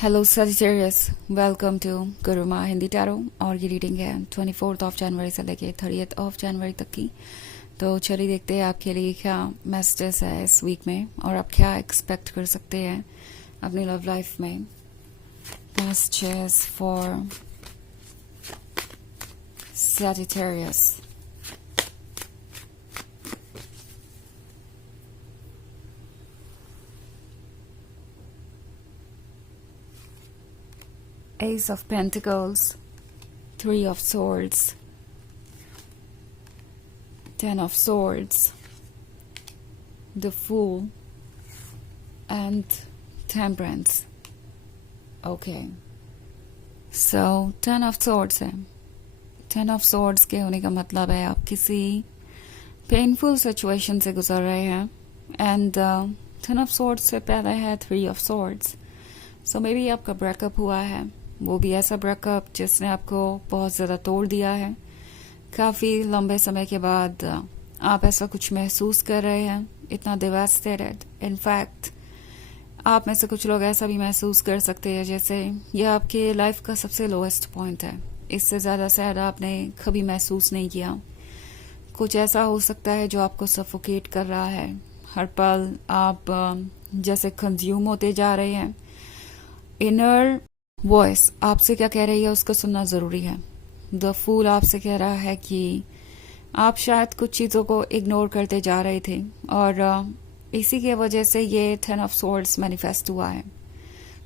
Hello Sagittarius, welcome to Guruma Hindi tarot. और ये reading है 24 ऑफ जनवरी से लेके 30 ऑफ जनवरी तक की। तो चलिए देखते हैं आपके लिए क्या मैसेजेस है इस वीक में और आप क्या एक्सपेक्ट कर सकते हैं अपनी लव लाइफ में। Messages for Sagittarius। Ace of Pentacles, Three of Swords, Ten of Swords, the Fool, and Temperance. Okay. So, Ten of Swords है। Ten of Swords के होने का मतलब है आप किसी पेनफुल सिचुएशन से गुजर रहे हैं। एंड Ten of Swords से पहले है Three of Swords। So, maybe आपका ब्रेकअप हुआ है, वो भी ऐसा ब्रेकअप जिसने आपको बहुत ज़्यादा तोड़ दिया है। काफ़ी लंबे समय के बाद आप ऐसा कुछ महसूस कर रहे हैं, इतना डिवास्टेटेड। इनफैक्ट आप में से कुछ लोग ऐसा भी महसूस कर सकते हैं जैसे ये आपके लाइफ का सबसे लोएस्ट पॉइंट है। इससे ज़्यादा सैड आपने कभी महसूस नहीं किया। कुछ ऐसा हो सकता है जो आपको सफोकेट कर रहा है। हर पल आप जैसे कंज्यूम होते जा रहे हैं। इनर वॉइस आपसे क्या कह रही है उसको सुनना ज़रूरी है। द फूल आपसे कह रहा है कि आप शायद कुछ चीज़ों को इग्नोर करते जा रहे थे और इसी के वजह से ये 10 ऑफ सोर्ड्स मैनिफेस्ट हुआ है।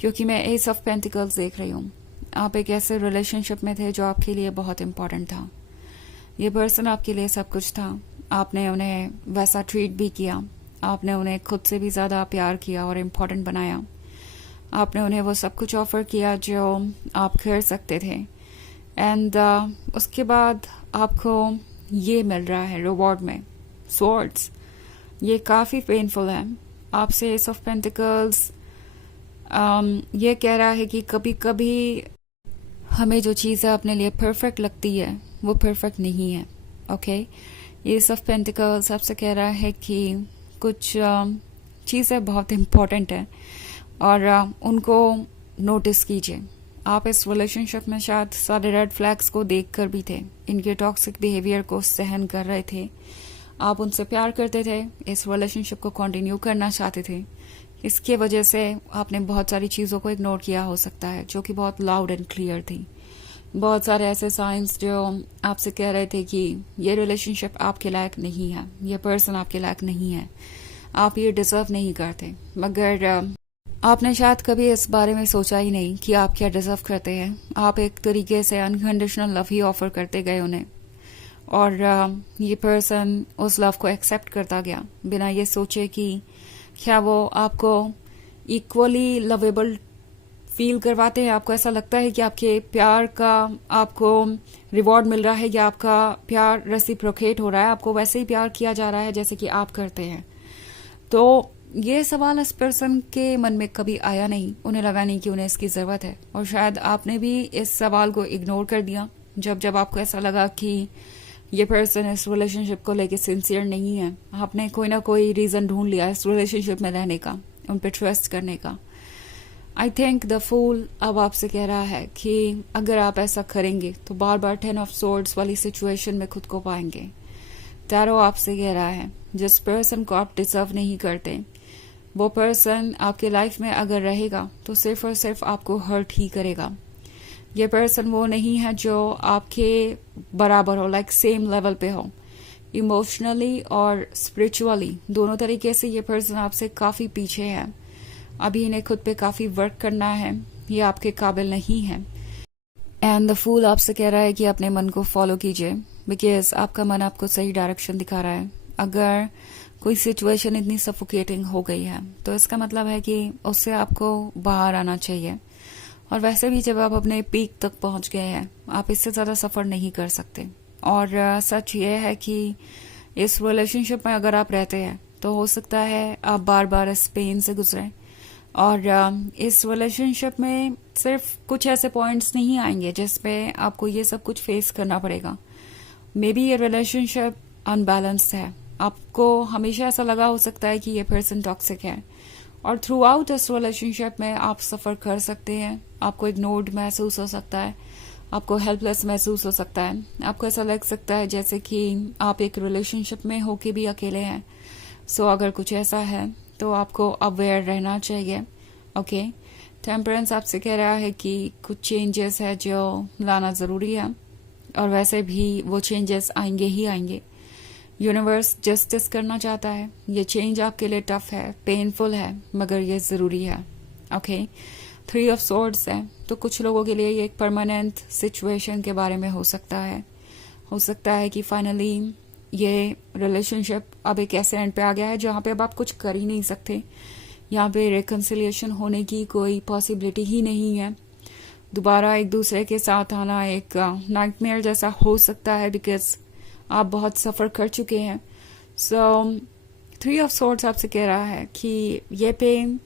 क्योंकि मैं एस ऑफ पेंटिकल्स देख रही हूँ। आप एक ऐसे रिलेशनशिप में थे जो आपके लिए बहुत इम्पोर्टेंट था। ये पर्सन आपके लिए सब कुछ था। आपने उन्हें वैसा ट्रीट भी किया। आपने उन्हें खुद से भी ज़्यादा प्यार किया और इम्पोर्टेंट बनाया। आपने उन्हें वो सब कुछ ऑफर किया जो आप कर सकते थे। एंड उसके बाद आपको ये मिल रहा है रिवॉर्ड में स्वॉर्ड्स। ये काफ़ी पेनफुल है। आपसे एस ऑफ पेंटिकल्स ये कह रहा है कि कभी कभी हमें जो चीज़ें अपने लिए परफेक्ट लगती है वो परफेक्ट नहीं है। ओके, एस ऑफ पेंटिकल्स आपसे कह रहा है कि कुछ चीज़ें बहुत इम्पोर्टेंट है और उनको नोटिस कीजिए। आप इस रिलेशनशिप में शायद सारे रेड फ्लैग्स को देख कर भी थे। इनके टॉक्सिक बिहेवियर को सहन कर रहे थे। आप उनसे प्यार करते थे, इस रिलेशनशिप को कंटिन्यू करना चाहते थे। इसके वजह से आपने बहुत सारी चीज़ों को इग्नोर किया हो सकता है जो कि बहुत लाउड एंड क्लियर थी। बहुत सारे ऐसे साइंस जो आपसे कह रहे थे कि ये रिलेशनशिप आपके लायक नहीं है, ये पर्सन आपके लायक नहीं है, आप ये डिजर्व नहीं करते। मगर आपने शायद कभी इस बारे में सोचा ही नहीं कि आप क्या डिजर्व करते हैं। आप एक तरीके से अनकंडीशनल लव ही ऑफर करते गए उन्हें और ये पर्सन उस लव को एक्सेप्ट करता गया बिना ये सोचे कि क्या वो आपको इक्वली लवेबल फील करवाते हैं। आपको ऐसा लगता है कि आपके प्यार का आपको रिवॉर्ड मिल रहा है या आपका प्यार रेसिप्रोकेट हो रहा है, आपको वैसे ही प्यार किया जा रहा है जैसे कि आप करते हैं। तो ये सवाल इस पर्सन के मन में कभी आया नहीं। उन्हें लगा नहीं कि उन्हें इसकी ज़रूरत है और शायद आपने भी इस सवाल को इग्नोर कर दिया जब जब आपको ऐसा लगा कि ये पर्सन इस रिलेशनशिप को लेके सिंसियर नहीं है। आपने कोई ना कोई रीज़न ढूंढ लिया इस रिलेशनशिप में रहने का, उन पर ट्रस्ट करने का। आई थिंक द फूल अब आपसे कह रहा है कि अगर आप ऐसा करेंगे तो बार बार 10 ऑफ सोर्ड्स वाली सिचुएशन में खुद को पाएंगे। टैरो आपसे कह रहा है जिस पर्सन को आप डिजर्व नहीं करते वो पर्सन आपके लाइफ में अगर रहेगा तो सिर्फ और सिर्फ आपको हर्ट ही करेगा। ये पर्सन वो नहीं है जो आपके बराबर हो, लाइक सेम लेवल पे हो। इमोशनली और स्पिरिचुअली दोनों तरीके से ये पर्सन आपसे काफ़ी पीछे है। अभी इन्हें खुद पे काफ़ी वर्क करना है, ये आपके काबिल नहीं है। एंड द फूल आपसे कह रहा है कि अपने मन को फॉलो कीजिए बिकॉज आपका मन आपको सही डायरेक्शन दिखा रहा है। अगर कोई सिचुएशन इतनी सफोकेटिंग हो गई है तो इसका मतलब है कि उससे आपको बाहर आना चाहिए। और वैसे भी जब आप अपने पीक तक पहुंच गए हैं आप इससे ज़्यादा सफ़र नहीं कर सकते। और सच ये है कि इस रिलेशनशिप में अगर आप रहते हैं तो हो सकता है आप बार बार इस पेन से गुजरें। और इस रिलेशनशिप में सिर्फ कुछ ऐसे पॉइंट्स नहीं आएंगे जिसपे आपको ये सब कुछ फेस करना पड़ेगा। मे बी ये रिलेशनशिप अनबैलेंस्ड है। आपको हमेशा ऐसा लगा हो सकता है कि ये पर्सन टॉक्सिक है और थ्रू आउट इस रिलेशनशिप में आप सफ़र कर सकते हैं। आपको इग्नोर्ड महसूस हो सकता है, आपको हेल्पलेस महसूस हो सकता है, आपको ऐसा लग सकता है जैसे कि आप एक रिलेशनशिप में होके भी अकेले हैं। सो अगर कुछ ऐसा है तो आपको अवेयर रहना चाहिए। ओके, टेम्परेंस आपसे कह रहा है कि कुछ चेंजेस है जो लाना ज़रूरी है, और वैसे भी वो चेंजेस आएंगे ही आएंगे। यूनिवर्स जस्टिस करना चाहता है। ये चेंज आपके लिए टफ है, पेनफुल है, मगर ये ज़रूरी है। ओके, 3 ऑफ सोर्ड्स है, तो कुछ लोगों के लिए ये एक परमानेंट सिचुएशन के बारे में हो सकता है। हो सकता है कि फाइनली ये रिलेशनशिप अब एक ऐसे एंड पे आ गया है जहाँ पे अब आप कुछ कर ही नहीं सकते। यहाँ पे रिकन्सिलिएशन होने की कोई पॉसिबिलिटी ही नहीं है। दोबारा एक दूसरे के साथ आना एक नाइटमेयर जैसा हो सकता है, बिकॉज आप बहुत सफ़र कर चुके हैं। सो 3 ऑफ सोर्ड्स आपसे कह रहा है कि ये पेन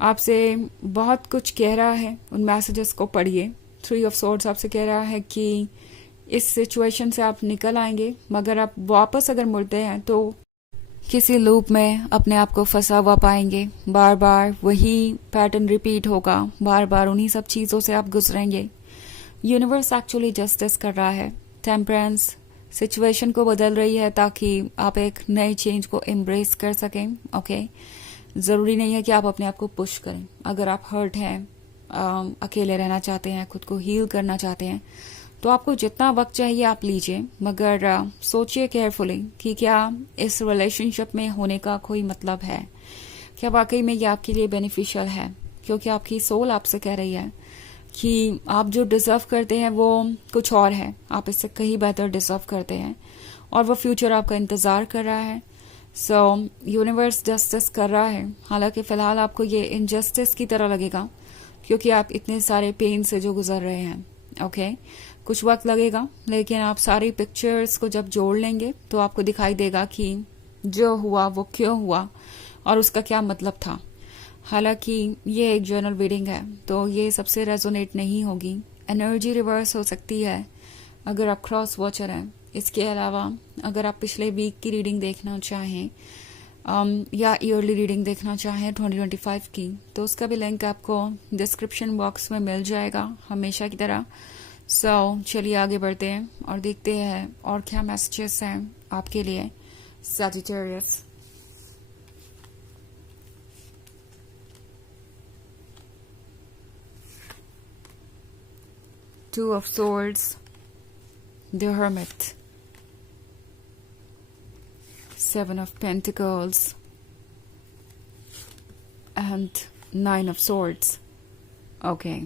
आपसे बहुत कुछ कह रहा है। उन मैसेजेस को पढ़िए। 3 ऑफ सोर्ड्स आपसे कह रहा है कि इस सिचुएशन से आप निकल आएंगे, मगर आप वापस अगर मुड़ते हैं तो किसी लूप में अपने आप को फंसा हुआ पाएंगे। बार बार वही पैटर्न रिपीट होगा, बार बार उन्हीं सब चीज़ों से आप गुजरेंगे। यूनिवर्स एक्चुअली जस्टिस कर रहा है। टेम्परेंस सिचुएशन को बदल रही है ताकि आप एक नए चेंज को एम्ब्रेस कर सकें। ओके, ज़रूरी नहीं है कि आप अपने आप को पुश करें। अगर आप हर्ट हैं, अकेले रहना चाहते हैं, खुद को हील करना चाहते हैं, तो आपको जितना वक्त चाहिए आप लीजिए, मगर सोचिए केयरफुली कि क्या इस रिलेशनशिप में होने का कोई मतलब है, क्या वाकई में ये आपके लिए बेनिफिशियल है। क्योंकि आपकी सोल आपसे कह रही है कि आप जो डिजर्व करते हैं वो कुछ और है, आप इससे कहीं बेहतर डिजर्व करते हैं, और वो फ्यूचर आपका इंतज़ार कर रहा है। सो यूनिवर्स जस्टिस कर रहा है। हालांकि फ़िलहाल आपको ये इनजस्टिस की तरह लगेगा, क्योंकि आप इतने सारे पेन से जो गुजर रहे हैं। ओके, कुछ वक्त लगेगा, लेकिन आप सारी पिक्चर्स को जब जोड़ लेंगे तो आपको दिखाई देगा कि जो हुआ वो क्यों हुआ और उसका क्या मतलब था। हालांकि ये एक जर्नल रीडिंग है, तो ये सबसे रेजोनेट नहीं होगी। एनर्जी रिवर्स हो सकती है अगर आप क्रॉस वॉचर हैं। इसके अलावा अगर आप पिछले वीक की रीडिंग देखना चाहें या ईयरली रीडिंग देखना चाहें 2025 की, तो उसका भी लिंक आपको डिस्क्रिप्शन बॉक्स में मिल जाएगा, हमेशा की तरह। सो चलिए आगे बढ़ते हैं और देखते हैं और क्या मैसेजेस हैं आपके लिए Sagittarius. Two of Swords, the Hermit, 7 of Pentacles, and 9 of Swords. Okay.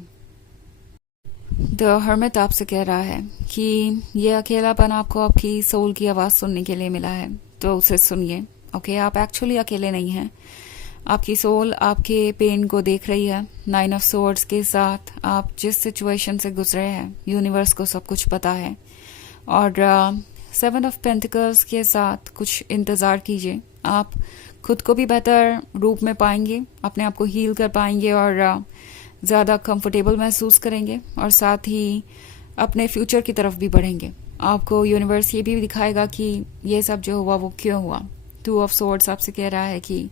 The Hermit आपसे कह रहा है कि ये अकेलापन आपको आपकी सोल की आवाज़ सुनने के लिए मिला है, तो उसे सुनिए। ओके, आप एक्चुअली अकेले नहीं हैं। आपकी सोल आपके पेन को देख रही है। 9 ऑफ सोर्ड्स के साथ आप जिस सिचुएशन से गुजरे हैं, यूनिवर्स को सब कुछ पता है। और 7 ऑफ पेंटिकल्स के साथ कुछ इंतज़ार कीजिए। आप खुद को भी बेहतर रूप में पाएंगे, अपने आप को हील कर पाएंगे और ज़्यादा कंफर्टेबल महसूस करेंगे, और साथ ही अपने फ्यूचर की तरफ भी बढ़ेंगे। आपको यूनिवर्स ये भी दिखाएगा कि ये सब जो हुआ वो क्यों हुआ। 2 ऑफ सोर्ड्स आपसे कह रहा है कि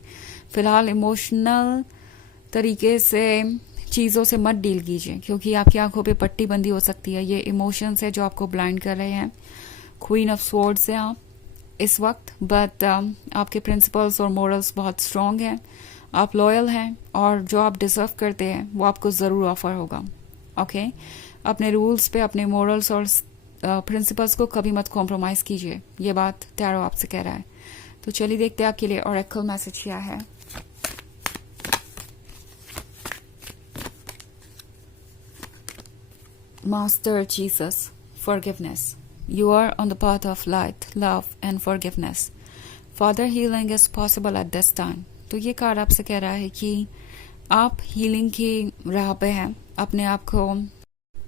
फिलहाल इमोशनल तरीके से चीज़ों से मत डील कीजिए, क्योंकि आपकी आंखों पे पट्टी बंदी हो सकती है। ये इमोशंस है जो आपको ब्लाइंड कर रहे हैं। क्वीन ऑफ स्वॉर्ड्स हैं आप इस वक्त, बट आपके प्रिंसिपल्स और मोरल्स बहुत स्ट्रॉन्ग हैं। आप लॉयल हैं, और जो आप डिजर्व करते हैं वो आपको ज़रूर ऑफर होगा। ओके, अपने रूल्स पे, अपने मोरल्स और प्रिंसिपल्स को कभी मत कॉम्प्रोमाइज़ कीजिए। ये बात टैरो आपसे कह रहा है। तो चलिए देखते हैं आपके लिए ऑरेकल मैसेज क्या है। Master Jesus, forgiveness. You are on the path of light, love and forgiveness. Father, healing is possible at this time. तो ये कार्ड आपसे कह रहा है कि आप हीलिंग की राह पे हैं। अपने आप को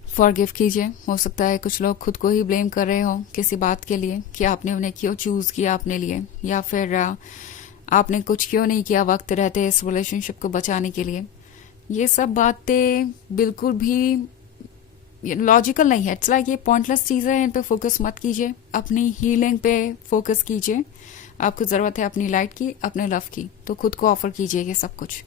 फॉरगिव कीजिए। हो सकता है कुछ लोग खुद को ही ब्लेम कर रहे हो किसी बात के लिए कि आपने उन्हें क्यों चूज़ किया अपने लिए, या फिर आपने कुछ क्यों नहीं किया वक्त रहते इस रिलेशनशिप को बचाने के लिए। ये सब बातें बिल्कुल भी लॉजिकल नहीं है। इट्स लाइक ये पॉइंटलेस चीज़ें हैं, इन पे फोकस मत कीजिए। अपनी हीलिंग पे फोकस कीजिए, आपको ज़रूरत है अपनी लाइट की, अपने लव की, तो खुद को ऑफर कीजिए ये सब कुछ।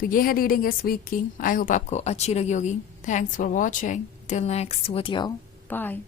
तो ये है रीडिंग इस वीक की। आई होप आपको अच्छी लगी होगी। Thanks for watching. Till next video, bye.